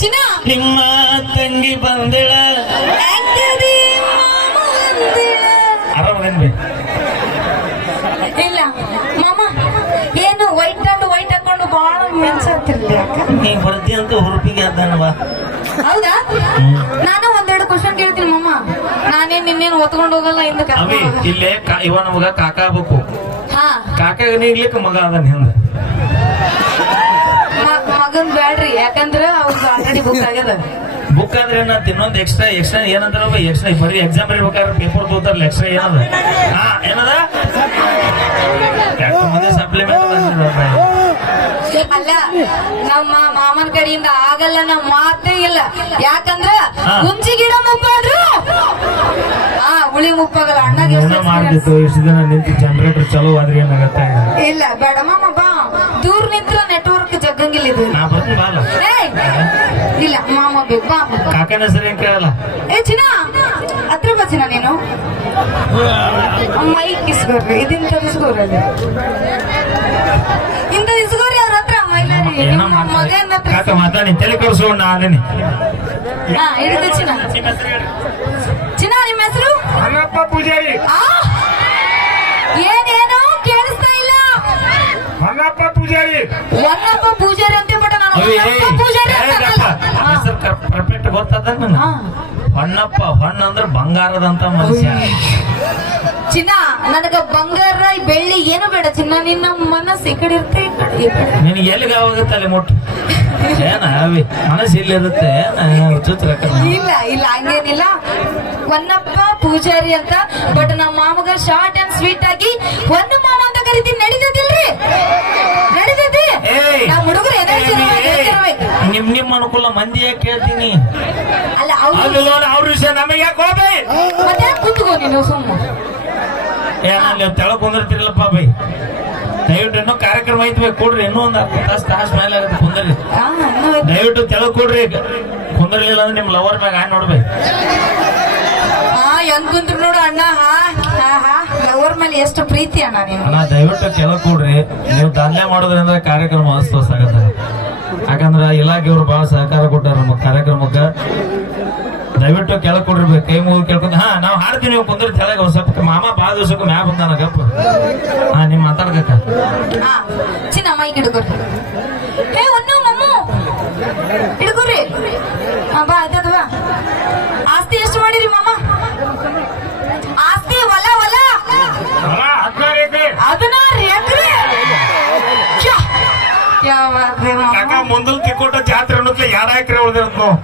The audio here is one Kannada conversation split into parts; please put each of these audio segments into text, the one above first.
ಚಿನ್ನ ನಿಮ್ಮ ತಂಗಿ ಬಂದಿಳ ಆರಾಮದೇನ್ ಬೈ? ಇಲ್ಲ ಮಾಮ ಏನು ವೈಟ್ ಅಂಡ್ ವೈಟ್ ಹಾಕೊಂಡು ಬಹಳ ಮೆನ್ಸಾತಿರ್ಲಿ ಯಾಕ ನೀ ಬರ್ತಿ ಅಂತ ಹುರುಪಿಗೆ ಅದ್ದಾನವಾ. ಹೌದಾ ನಾನು ಒಂದೆರಡು ಕ್ವಶನ್ ಕೇಳ್ತೀನಿ ಮಾಮ. ನಾನೇನ್ ನಿನ್ನೇನು ಒತ್ಕೊಂಡು ಹೋಗಲ್ಲ ಹಿಂದಕ್ಕೆ. ಅವಿ ಇಲ್ಲೇ ಇವ ನಮಗ ಕಾಕ ಆಗ್ಬೇಕು. ಹಾ ಕಾಕಾಗ ನೀಗ್ಲಿಕ್ಕೆ ಮಗ ಅದಾನ ಹಿಂದ. ಮಗನ್ ಬ್ಯಾಡ್ರಿ ಯಾಕಂದ್ರ ಅವ್ರಿಗೆ ಆಲ್ರೆಡಿ ಬುಕ್ ಆಗ್ಯದ. ಬುಕ್ ಆದ್ರೆ ಏನಂತ ಇನ್ನೊಂದು ಎಕ್ಸ್ಟ್ರಾ ಏನಂತಾರ ಎಕ್ಸ್ಟ್ರಾ ಬರೀ ಎಕ್ಸಾಮ್ ಬರೀಬೇಕಾದ್ರೆ ಪೇಪರ್ ತೋತಾರಲ್ಲ ಎಕ್ಸ್ಟ್ರಾ ಏನದ? ಹಾ ಏನದ? ಯಾಕೆ ಮುಂದೆ ಸಪ್ಲಿಮೆಂಟ್ ಅಲ್ಲ ನಮ್ಮ ಮಾಮನ ಕಡೆಯಿಂದ ಆಗಲ್ಲ ನಮ್ಮ ಮಾತೇ ಇಲ್ಲ. ಯಾಕಂದ್ರ ಹುಂಚಿ ಗಿಡ ಮುಪ್ಪಾದ್ರು ಹುಳಿ ಮುಪ್ಪಾಗಲ್ಲ. ಅಣ್ಣ ಮಾಡ್ತಿತ್ತು ಇಷ್ಟು ದಿನ ನಿಂತು ಜನರೇಟರ್ ಚಲೋ ಆದ್ರೆ ಏನಾಗತ್ತ? ಇಲ್ಲ ಬೇಡ ಮಾಮ ಬಾ, ದೂರ ನಿಂತ್ರ ನೆಟ್ವರ್ಕ್ ಜಗ್ಗಂಗಿಲ್ಲ ಇದು. ನಾ ಬರ್ತೀನಿ ಬಾಲ. ಇಲ್ಲ ಮಾಮ ಬೇಕು ಬಾ. ಕಾಕನ ಹೆಸರು ಏನ್ ಕೇಳಲ್ಲ. ಏ ಚಿನ್ನ ಹತ್ರ ಬಾ ಚಿನ್ನ ನೀನು. ಮೈಕ್ ಇಸ್ಕೋರ್ರಿ ಇದನ್ನ ತರಿಸ್ಕೋರಲ್ಲಿ ಇಂತ ಇಸ್ಕೋರಿ ಅವ್ರ ಹತ್ರ ಮೈಲಾರಿ ಮಗನ ಕಾಕ ಮಾತಾಡಿ ತಲೆ ಕರ್ಸೋಣ ಅದೇನಿ. ಹಾ ಹಿಡಿದು ಚಿನ್ನ. ಚಿನ್ನ ನಿಮ್ಮ ಹೆಸರು? ಹೊನ್ನಪ್ಪ ಪೂಜಾರಿ. ಏನೇನೋ ಕೇಳಿಸ್ತಾ ಇಲ್ಲ. ಹೊನ್ನಪ್ಪ ಪೂಜಾರಿ. ಹೊನ್ನಪ್ಪ ಪೂಜಾರಿ ಅಂತ ಬಿಡ ನಾನು ಪೂಜಾರಿ ಹೆಸರು ಪರ್ಫೆಕ್ಟ್ ಗೊತ್ತದ ನನ್ನ. ಹೊನ್ನಪ್ಪ ಹೊಣ್ಣ ಅಂದ್ರೆ ಬಂಗಾರದಂತ ಮನುಷ್ಯ. ಚಿನ್ನ ನನಗ ಬಂಗಾರ ಬೆಳ್ಳಿ ಏನು ಬೇಡ ಚಿನ್ನ. ನಿನ್ನ ಮನಸ್ಸು ಈ ಕಡೆ ಇರುತ್ತೆ ಈ ಕಡೆ. ನಿನಗೆ ಎಲ್ಲಿಗೆ ಆವಾಗುತ್ತೆ ಅಲ್ಲಿ ಮುಟ್ಟು ಏನ ಅವಿ ಮನಸ್ಸು ಇಲ್ಲಿರುತ್ತೆ. ಇಲ್ಲ ಇಲ್ಲ ಹಂಗೇನಿಲ್ಲ. ಹೊನ್ನಪ್ಪ ಪೂಜಾರಿ ಅಂತ ಬಟ್ ನಮ್ಮ ಮಾಮಗ ಶಾರ್ಟ್ ಅಂಡ್ ಸ್ವೀಟ್ ಆಗಿ ಹೊನ್ನು ಮಾಮ ಅಂತ ಕರಿತೀನಿ. ನಡೀತದಿಲ್ರಿ? ನಡೀತೈತಿ. ನಮ್ಮ ಹುಡುಗರು ನಿಮ್ ಅನುಕೂಲ ಮಂದಿಯ ಕೇಳ್ತೀನಿ. ಅಲ್ಲ ಅವ್ರ ವಿಷಯ ನಮಗೆ ಯಾಕೆ ಹೋಗ್ಬೇ? ಮತ್ತೆ ಕುತ್ಕೋ ನೀನು ಸುಮ್ಮನೆ. ಏನಲ್ಲಿ ತೆಳಗ್ ಕುಂದಿರ್ತಿರಲ್ಲಪ್ಪ ಬೈ. ದಯವಿಟ್ಟು ಇನ್ನೂ ಕಾರ್ಯಕ್ರಮ ಐತಿ ಕೊಡ್ರಿ. ಇನ್ನೂ ಒಂದು ತಾಸು ಮೇಲೆ ಆಗುತ್ತೆ ಕುಂದರಿ. ದಯವಿಟ್ಟು ತೆಳಗ್ ಕೊಡ್ರಿ. ಕುಂದರ್ಲಿಲ್ಲ ಅಂದ್ರೆ ನಿಮ್ ಲವರ್ ಮ್ಯಾಗ ನೋಡ್ಬೇಕು. ಹೆಂಗ್ ಕುಂತ್ರು ನೋಡು ಅಣ್ಣ. ಲವರ್ ಮೇಲೆ ಎಷ್ಟು ಪ್ರೀತಿ ಅಣ್ಣ ನೀವು. ಅಣ್ಣ ದಯವಿಟ್ಟು ಕೆಳಗ್ ಕೊಡ್ರಿ. ನೀವು ದಾನ್ಯ ಮಾಡೋದ್ರಿಂದ ಕಾರ್ಯಕ್ರಮ ಅಸ್ತೋಸ್ ಆಗತ್ತ. ಯಾಕಂದ್ರ ಇಲಾಖೆಯವ್ರು ಬಹಳ ಸಹಕಾರ ಕೊಟ್ಟಾರ ನಮ್ಮ ಕಾರ್ಯಕ್ರಮಕ್ಕ. ದಯವಿಟ್ಟು ಕೆಳಗ್ ಕೊಡ್ರಿ. ಕೈ ಮುಗಿ ಕೇಳ್ಕೊಂಡ್ ನಾವ್ ಹಾಡ್ತೀವಿ ನೀವು ಕುಂದ್ರಿ ತೆಳಗ. ಸ್ವಲ್ಪ ಮಾಮ ಬಾಳ ದಿವಸಕ್ಕೆ ಮ್ಯಾ ಬಂದಾನ ಗಪ್ಪ. ನಿಮ್ ಮಾತಾಡ್ಬೇಕ. ಚಿನ್ನ ಮೈಕ್ ಹಿಡ್ಕೊರಿ. ಹೇ ಒನ್ನು ಮಮ್ಮು ಹಿಡ್ಕೊರಿ. ಬಾ ಆಯ್ತದವಾ. ಆಸ್ತಿ ಎಷ್ಟು ಮಾಡಿರಿ ಮಾಮ? ಆಸ್ತಿ ಹೊಲ 16 ಎಕರೆ. ಮುಂದಲ್ ತಿಕ್ಕೋಟ ಜಾತ್ರೆ ಅನ್ನೋದ್ಲೆ 2 ಎಕರೆ ಉಳಿದಿರತ್ ನಾವು.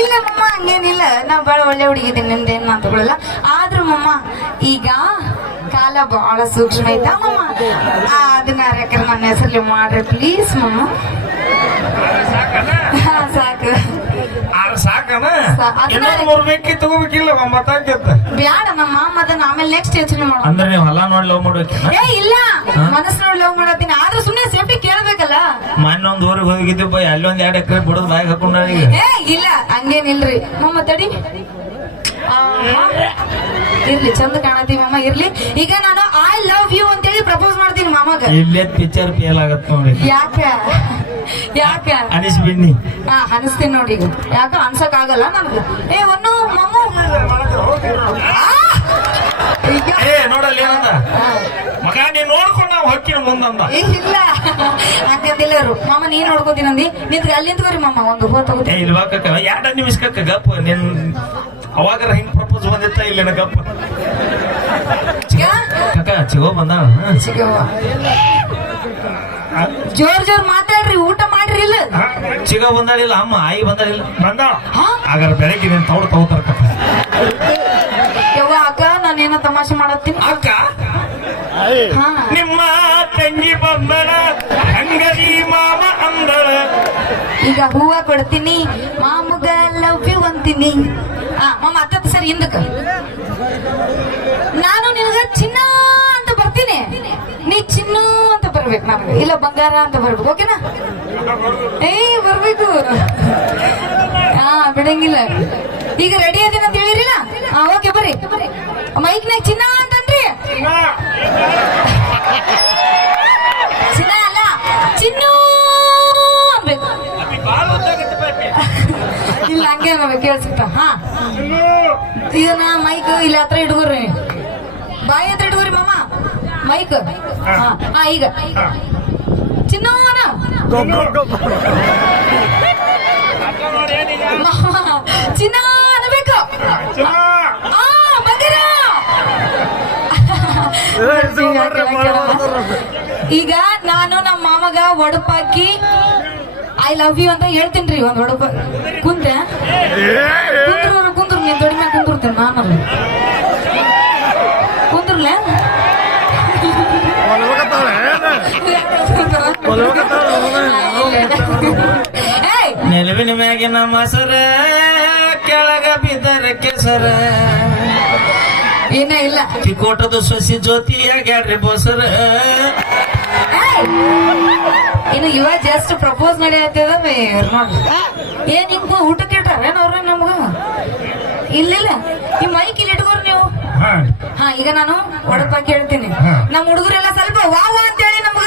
ಇಲ್ಲ ಮಮ್ಮ ಹಂಗೇನಿಲ್ಲ. ನಾವ್ ಬಾಳ ಒಳ್ಳೆ ಹುಡುಗಿದ್ದೀನಿ, ನಿಮ್ದೇನ್ ಮಾತುಗಳಲ್ಲ. ಆದ್ರೂ ಮಮ್ಮ ಈಗ ಕಾಲ ಬಹಳ ಸೂಕ್ಷ್ಮ ಐತಾ ಮಮ್ಮ. 16 ಎಕರೆ ನನ್ನ ಹೆಸರಲ್ಲಿ ಮಾಡ್ರಿ ಪ್ಲೀಸ್ ಮಮ್ಮ. ಸಾಕು ಸಾಕನ. ಇನ್ನೊಂದು 3 ಬೇಕಿ ತಗೋಬೇಕಿಲ್ಲ ಮತ್ತಾಗಿತ್ತ. ಬ್ಯಾಡ ನಮ್ಮ ಮಾಮ ಅದನ್ನ ಆಮೇಲೆ ನೆಕ್ಸ್ಟ್ ಯೋಚನೆ ಮಾಡೋಣ. ಅಂದ್ರೆ ನೀವು ಹೊಲ ನೋಡಿ ಲವ್ ಮಾಡ್ಬೇಕು? ಇಲ್ಲ ಮನಸ್ಸು ನೋಡಿ ಲವ್ ಮಾಡತ್ತೀನಿ. ಆದ್ರೂ ಸುಮ್ಮನೆ ಸೇಫ್ಟಿ ಕೇಳ್ಬೇಕಲ್ಲ. ಮೊನ್ನೊಂದು ಊರಿಗೆ ಹೋಗಿದ್ದೀವಿ ಅಲ್ಲಿ 1-2 ಎಕರೆ ಬಿಡೋದು ಬಾಯಿಗೆ ಹಾಕೊಂಡ. ಇಲ್ಲ ಹಂಗೇನಿಲ್ರಿ ಮಮ್ಮ. ತಡಿ ಇರ್ಲಿ ಚಂದ ಕಾಣತಿ ಮಾಮ. ಇರ್ಲಿ ಈಗ ನಾನು ಐ ಲವ್ ಯು ಅಂತೇಳಿ ಪ್ರಪೋಸ್ ಮಾಡ್ತೀನಿ ಮಾಮಗ. ಇಲ್ಲೇ ಪಿಕ್ಚರ್ ಫೇಲ್ ಆಗತ್ ನೋಡಿ. ಯಾಕ ಅನಿಸ್ಬಿಡ್ನಿ. ಅನಿಸ್ತೀನಿ ನೋಡಿ. ಈಗ ಯಾಕ ಅನ್ಸಕ್ ಆಗಲ್ಲ ನನ್ಗ. ಒನ್ನು ಮಾಮು ನೋಡಲ್ಲ ಏನಂದ ಮಗ ನೀನ್ ನೋಡ್ಕೊಂಡು ನಾವು ಹೊಕ್ಕಿನ ಮುಂದಂದ. ಇಲ್ಲ ಹಂಗಂದಿಲ್ಲ ಮಾಮ. ನೀನ್ ನೋಡ್ಕೋತೀನಂದಿ ನಿಂತ್ರಿ ಅಲ್ಲಿ ನಿಂತ್ಕೋರಿ ಮಾಮ. ಒಂದು ಹೋ ತಗೋತೀನಿ. ಇಲ್ವಾ ಕಕ್ಕ 2 ನಿಮಿಷ ಕಕ್ಕ ಗಪ್ಪ. ನಿನ್ ಅವಾಗರ ಹಿಂಗ್ ಪ್ರಪೋಸ್ ಬಂದಿತ್ತ ಇಲ್ಲ ಗಪ್ಪ. ಕಕ್ಕ ಚಿಗೋ ಬಂದ. ಜೋರ್ ಮಾತಾಡ್ರಿ. ಊಟ ಮಾಡ್ರಿ. ಇಲ್ಲ ಚಿಗ ಬಂದಾಳಿಲ್ಲ ಅಮ್ಮ ಆಯಿ ಬಂದಾಳಿಲ್ಲ ಬಂದ. ಹಾಗಾದ್ರೆ ಬೆಳಗ್ಗೆ ನೀನ್ ತಗೋತಾರ ಕಕ್ಕ. ಯವ್ವ ಅಕ್ಕ ನಾನೇನೋ ತಮಾಷೆ ಮಾಡತ್ತೀನಿ. ಅಕ್ಕ ನಿಮ್ಮ ತಂಗಿ ಬಂದಳ ಅಂಗಡಿ ಮಾಮ ಅಂದಳ. ಈಗ ಹೂವ ಕೊಡ್ತೀನಿ ಮಾಮಗ ಲವ್ ಯು ಅಂತೀನಿ. ಮಾಮ ಅತ್ತ ಸರಿ ಹಿಂದಕ್ಕ. ನಾನು ನಿನಗ ಚಿನ್ನ ಅಂತ ಬರ್ತೀನಿ. ನೀ ಚಿನ್ನ ಅಂತ ಬರ್ಬೇಕು ನಮ್ಗೆ. ಇಲ್ಲ ಬಂಗಾರ ಅಂತ ಬರ್ಬೇಕು. ಓಕೆನಾ? ಬರ್ಬೇಕು. ಬಿಡಂಗಿಲ್ಲ. ಈಗ ರೆಡಿ ಅದೀನಿ ಅಂತ ಹೇಳಿರಿಲ್ಲ? ಓಕೆ ಬರ್ರಿ. ಮೈಕ್ನಾಗ ಚಿನ್ನ ಅಂತನ್ರಿ. ಚಿನ್ನ ಅಲ್ಲ ಚಿನ್ನು ಅನ್ಬೇಕು. ಇಲ್ಲ ಹಂಗೆ ನಮಗೆ ಕೇಳಿಸ್ತಾ. ಹಾ ಇದನ್ನ ಮೈಕ್ ಇಲ್ಲಿ ಹತ್ರ ಇಟ್ಕೋರಿ, ಬಾಯಿ ಹತ್ರ ಇಟ್ಕೋರಿ ಮಾಮ ಮೈಕ್. ಹಾ ಈಗ ಚಿನ್ನವನ ಚಿನ್ನ ಅನ್ಬೇಕು. ಬಂದಿರ ಈಗ ನಾನು ನಮ್ಮ ಮಾಮಗ ಒಡಪಾಕಿ ಐ ಲವ್ ಯು ಅಂತ ಹೇಳ್ತೀನಿ. ಒಂದ್ ಒಡಪ ಕುಂತೆ ಕುಂದ್ರು ನೀನ್ ದೊಡ್ಡ ಮ್ಯಾಗ ಕುಂದಿರ್ತೇನೆ ನಾನು ಕುಂದ್ರಲ್ಲ. ನೆಲವಿನ ಮ್ಯಾಗಿನ ಮಸರ ಕೆಳಗ ಬಿದ್ದರ ಕೆಸರ ಏನೇ ಇಲ್ಲ ತಿಕೋಟದ ಸೊಸಿ ಜ್ಯೋತಿಯಾಗ್ಯಾಡ್ರಿ ಬೋಸರ. ಇನ್ನು ಇವಾಗ ಜಸ್ಟ್ ಪ್ರಪೋಸ್ ನಡೆಯತ್ತದ ನೋಡ್ರಿ. ಏನ್ ಹಿಂಗ ಊಟಕ್ಕೆ ಇಟ್ಟಾರೇನ್ ಅವ್ರ ನಮ್ಗ? ಇಲ್ಲಿಲ್ಲ ಈ ಮೈಕ್ ಇಲ್ಲಿ ಇಟ್ಕೋರಿ ನೀವು. ಹಾ ಈಗ ನಾನು ಒಡಪಾಕಿ ಹೇಳ್ತೀನಿ. ನಮ್ ಹುಡುಗರೆಲ್ಲ ಸ್ವಲ್ಪ ವಾವ ಅಂತೇಳಿ ನಮ್ಗ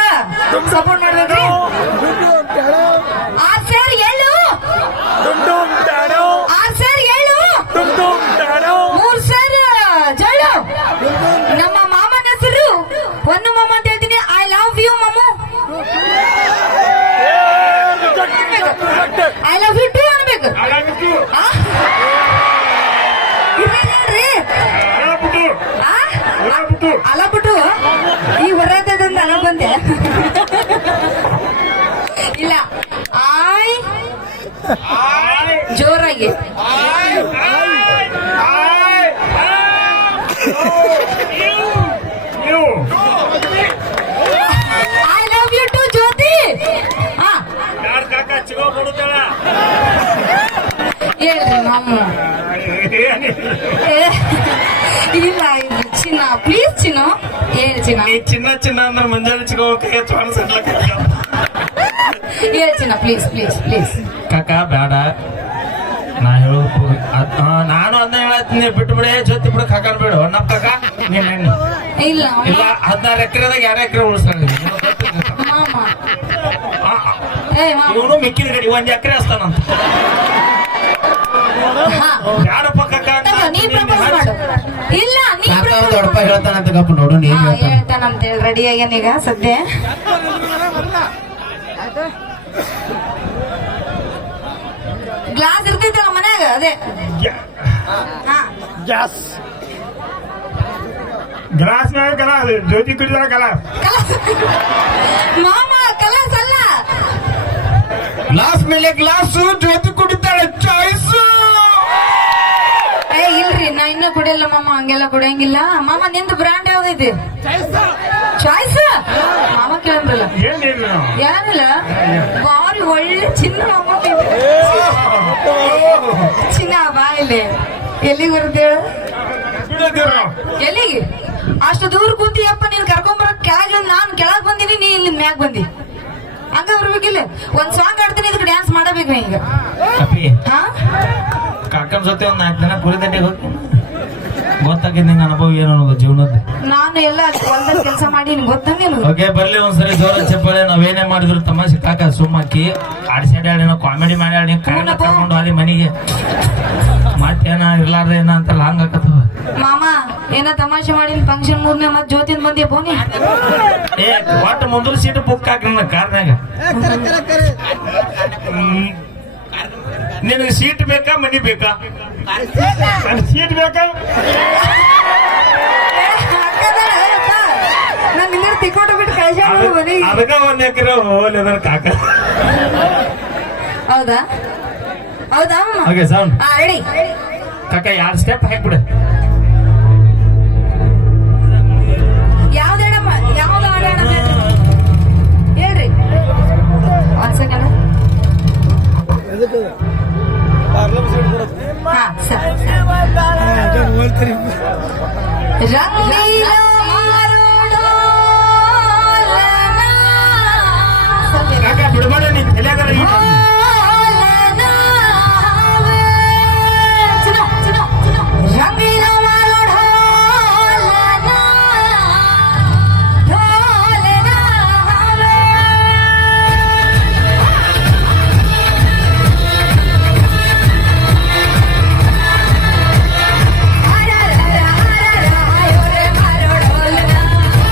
ಸಪೋರ್ಟ್ ಮಾಡ್ಬೇಕ್ರಿ. ಆರ್ ಸೇರ್ ಎಳ್ಳು, ಆರ್ ಸೇರ್ ಎಳ್ಳು, 3 ಸೇರ್ ಜಳ್ಳು. ನಮ್ಮ ಮಾಮನ ಹೆಸರು ಒಂದು ಮಾಮ ಅಂತ ಹೇಳ್ತೀನಿ. ಐ ಲವ್ ಯು ಮಾಮು. ಐ ಲವ್ ಯು ಟು ಅನ್ಬೇಕು. ಅಲ್ಲ ಬಿಟ್ಟು ಈ ಹೊರತದಂತ ಅಲ್ಲ ಬಂದೆ. ಇಲ್ಲ ಆಯ್ ಜೋರಾಗಿ ಐ ಲವ್ ಯು ಟು ಜ್ಯೋತಿ. ಹಾ ಹೇಳ್ರಿ ಮಾಮ. ಇಲ್ಲ ಇದು ಚಿನ್ನ ಪ್ಲೀಸ್ ಚಿನ್ನ ಹೇಳಿ ಚಿನ್ನ. ಈ ಚಿನ್ನ ಚಿನ್ನ ಅಂದ್ರೆ ಮುಂಜಾನೆ ಚಿಕ್ಕ ಹೇಳಿ ಚಿನ್ನ ಪ್ಲೀಸ್ ಪ್ಲೀಸ್ ಪ್ಲೀಸ್. ಕಾಕ ಬೇಡ, ನಾ ಹೇಳೋದು ನಾನು ಅದನ್ನ ಹೇಳತ್ತೀನಿ. ಬಿಟ್ಟು ಬಿಡ ಜೊತೆ ಬಿಡ ಕಾಕನ್ ಬೇಡ ನಮ್ ಕಾಕ. ನೀನ್ ಇಲ್ಲ ಇಲ್ಲ 16 ಎಕರೆದಾಗ 2 ಎಕರೆ ಉಳಿಸ್ತಾನೆ ಮಾಮ. ಏ ಮಾಮ ಇವನು ಮಿಕ್ಕಿನ ಗಡಿ 1 ಎಕರೆ ಹಸ್ತಾನಂತ. ಯಾರಪ್ಪ ಕಾಕ ನೀ ಪ್ರಪೋಸ್ ಮಾಡು. ಇಲ್ಲ ನೀ ದೊಡ್ಡಪ್ಪ ಹೇಳ್ತಾನಂತ ಗಪ್ಪ ನೋಡು. ನೀನ್ ಹೇಳ್ತಾನಂತ ರೆಡಿ ಆಗ್ಯಾನೀಗ ಸದ್ಯ. ಗ್ಲಾಸ್ ಇರ್ತೈತಲ್ಲ ಮನ್ಯಾಗ ಅದೇ. ಗ್ಲಾಸ್ ಮ್ಯಾಗ ಕಲಾಸ್ ಜ್ಯೋತಿ ಕುಡಿದಾಗ ಕಲಾಸ್. ಮಾಮ ಕಲರ್ಸ್ ಅಲ್ಲ. ಗ್ಲಾಸ್ ಮೇಲೆ ಗ್ಲಾಸ್ ಜ್ಯೋತಿ ಕುಡಿತಾಳೆ ಚಾಯ್ಸ್. ಏ ಇಲ್ರಿ ನಾ ಇನ್ನೂ ಕುಡಿಯಲ್ಲ ಮಾಮ, ಹಂಗೆಲ್ಲ ಕುಡಿಯಂಗಿಲ್ಲ. ಮಾಮ ನಿಂದು ಬ್ರ್ಯಾಂಡ್ ಯಾವ್ದೈತಿ? ಚಾಯ್ಸ್. ಮಾಮ ಕೇಳಂದ್ರಲ್ಲ ಏನಿಲ್ಲ ಯಾರಿಲ್ಲ ಬಾರಿ ಒಳ್ಳೆ ಚಿನ್ನ ಮಾಮ. ಚಿನ್ನ ಬಾ ಇಲ್ಲಿ. ಎಲ್ಲಿಗೆ ಬರುತ್ತೆ ಹೇಳು? ಎಲ್ಲಿಗೆ ಅಷ್ಟು ದೂರ ಕುಂತಿಯಪ್ಪ? ನೀನ್ ಕರ್ಕೊಂಬರಕ್ ಕೆಳಗ ನಾನ್ ಕೆಳಗ್ ಬಂದಿನಿ, ನೀ ಇಲ್ಲಿ ಮ್ಯಾಗ್ ಬಂದಿ. ಹಂಗ ಬರ್ಬೇಕಿಲ್ಲ. ಒಂದ್ ಸಾಂಗ್ ಆಡ್ತೀನಿ, ಇದಕ್ಕೆ ಡ್ಯಾನ್ಸ್ ಮಾಡಬೇಕು ಹಿಂಗ. ಹಾ ಕಾಕನ ಜೊತೆ ಒಂದ್ 4 ದಿನ ಕುರಿದಂಡಿಗೆ ಹೋಗಿ ಗೊತ್ತಾಗಿದ್ ನಿಂಗೆ ಅನುಭವ ಏನು ಅನ್ನೋದು ಜೀವನದ್ದು. ನಾನು ಎಲ್ಲ ಹೊಲದಲ್ಲಿ ಕೆಲಸ ಮಾಡಿ ಗೊತ್ತ ನೀನು. ಓಕೆ ಬರ್ಲಿ ಒಂದ್ಸರಿ ಜೋರ ಚಪ್ಪಾಳೆ. ನಾವೇನೇ ಮಾಡಿದ್ರು ತಮಾಷೆ ಕಾಕ ಸುಮ್ಮಕ್ಕಿ ಆಡಿ ಕಾಮಿಡಿ ಮಾಡಿ ಕರ್ಕೊಂಡು ಅಲ್ಲಿ ಮನೆಗೆ ಮತ್ತೇನ ಇರ್ಲಾರ್ದ ಏನ ಅಂತಲ್ಲ ಹಂಗ ಆಕತ್ತವ. ಮಾಮ ಏನ ತಮಾಷೆ ಮಾಡಿ ಫಂಕ್ಷನ್ ಮುದ್ನೆ ಮತ್ ಜ್ಯೋತಿನ್ ಬಂದಿ ಬೋನಿ. ಏ ಒಟ್ಟು ಮುಂದ್ರ ಸೀಟ್ ಬುಕ್ ಹಾಕಿ ನನ್ನ ಕಾರ್ನಾಗ. ನಿನಗೆ ಸೀಟ್ ಬೇಕಾ ಮನಿ ಬೇಕಾ? ಸೀಟ್ ಬೇಕಾ? ನಾನು ಇಲ್ಲ ತಿಕ್ಕೋಟ ಬಿಟ್ಟು ಕಳ್ಸ ಮನೆಗೆ. ಅದಕ್ಕ 1 ಎಕರೆ ಹೋಗ್ಲಿ ಅದರ ಕಾಕ. ಹೌದಾ ಹೌದಾ ಮಾಮ? ಓಕೆ ಸೌಂಡ್ ರೆಡಿ ಕಾಕ 2 ಸ್ಟೆಪ್ ಹಾಕ್ಬಿಡ. ಯಾವ್ದು ಹೇಳಮ್ಮ? ಯಾವ್ದು ಆಡೋಣ ಹೇಳ್ರಿ. 1 ಸೆಕೆಂಡ್. ಹಾ ಸರಿ. ರಂಗೀಲ